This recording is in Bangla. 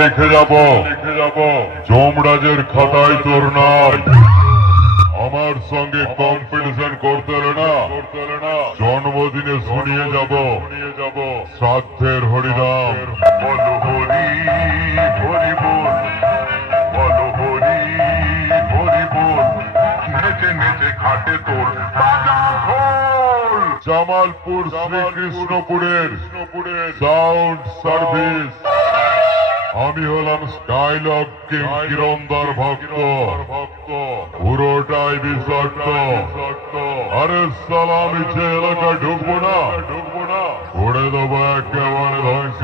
লিখে যাব যমরাজের খাতায় তোর নাম। আমার সঙ্গে কম্পিটিশন করতে হলে না জন্মদিনে শুনিয়ে যাব শ্রাদ্ধের হরিনাম। বলো হরি হরি বল, বলো হরি হরি বল, নেচে নেচে খাটে তোর বাজা ঢোল। জামালপুর শ্রীকৃষ্ণপুরের সাউন্ড সার্ভিস। আমি হলাম স্কাইলক কিং কিরণদার ভক্ত, পুরোটাই বিশ্বস্ত। আরে সালা আমি যে এলাকায় ঢুকবো না করে দেবো একেবারে ধ্বংস।